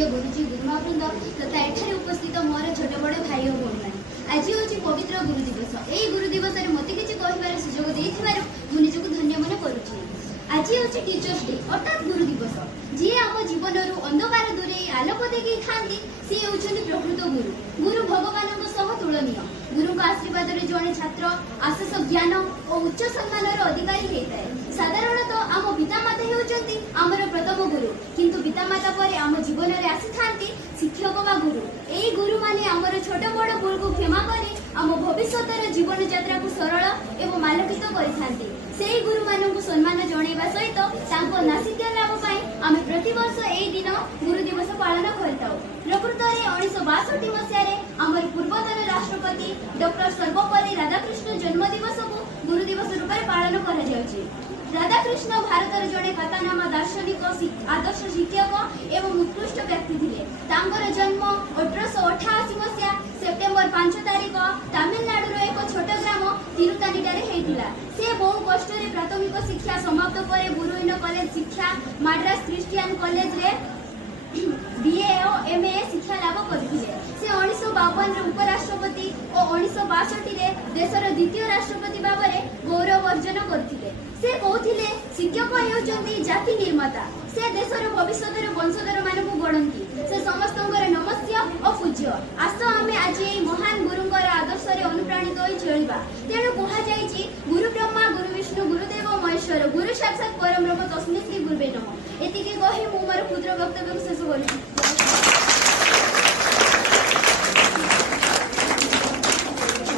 पूज्य गुरुजी गुरुमावृंद तथा एठारे उपस्थित मोर छोट बड़ भाई और भौणी मैंने आज हूँ पवित्र गुरु दिवस। यही गुरु दिवस में मत कि कहबार सुजोग देथिबारु मु निजकु धन्य मन करुछि। आज हूँ टीचर्स डे अर्थात गुरु दिवस। जी आम जीवन अंधकार दूरे आलोक देखी था सी होउछन्ति प्रकृत गुरु। गुरु भगवान तुलनीय। गुरु का आशीर्वाद जड़े छात्र आशेष ज्ञान और उच्च सम्मान अधिकारी होता है। साधारणतः आम पितामाता होउछन्ति आमर प्रथम गुरु, किंतु पितामाता पर आम जीवन में आसी थांती शिक्षक वा गुरु। एई गुरु माने आमर छोट बड़ भूल को क्षमा करी आम भविष्यतर जीवन यात्रा को सरल एवं आलोकित करिथांती। सेई गुरु मानकु सम्मान जणाइबा सहित तांको नासिक्य लाभ पाई आमे प्रतिवर्ष एई दिन गुरु दिवस पालन करताउ। प्रकृत में 1962 मसीह आमर पूर्वतन राष्ट्रपति डॉक्टर सर्वपल्ली राधाकृष्ण जन्म दिवस को गुरु दिवस रूप में पालन करा जाउछि। राधाकृष्ण भारतर जड़े ख्यातनामा दार्शनिक आदर्श शिक्षक एवं उत्कृष्ट व्यक्ति थे। तांकर जन्म 1888 मसीहा सेप्टेम्बर 5 तारिख तमिलनाडुर एक छोट ग्राम तिरुतानीटारे हेतिला। से बहु कष्ट रे प्राथमिक शिक्षा समाप्त करे गुरुइन कॉलेज शिक्षा मद्रास क्रिश्चियन कॉलेज रे बीए और एमए शिक्षा लाभ करथिले। से 1952 रे उपराष्ट्रपति और 1962 रे देशर द्वितीय राष्ट्रपति भाबरे गौरव अर्जन करथिले। से कहथिले शिक्षक हेउचंती जाति निर्माता। से देशर भविष्यतर वंशधर मानकु गणंती। से समस्तंकर नमस्य और पूज्य। आस आमे आज एई महान गुरुंकर आदर्श रे अनुप्राणित होई चलिबा। तेणु कहा जायछि गुरु ब्रह्मा गुरु विष्णु गुरुदेव महेश्वर गुरु साक्षात परम ब्रह्म तस्मै श्री गुरुवे नमः। एतिके कहि मु मोर क्षुद्र वक्तव्य शेष करूछि।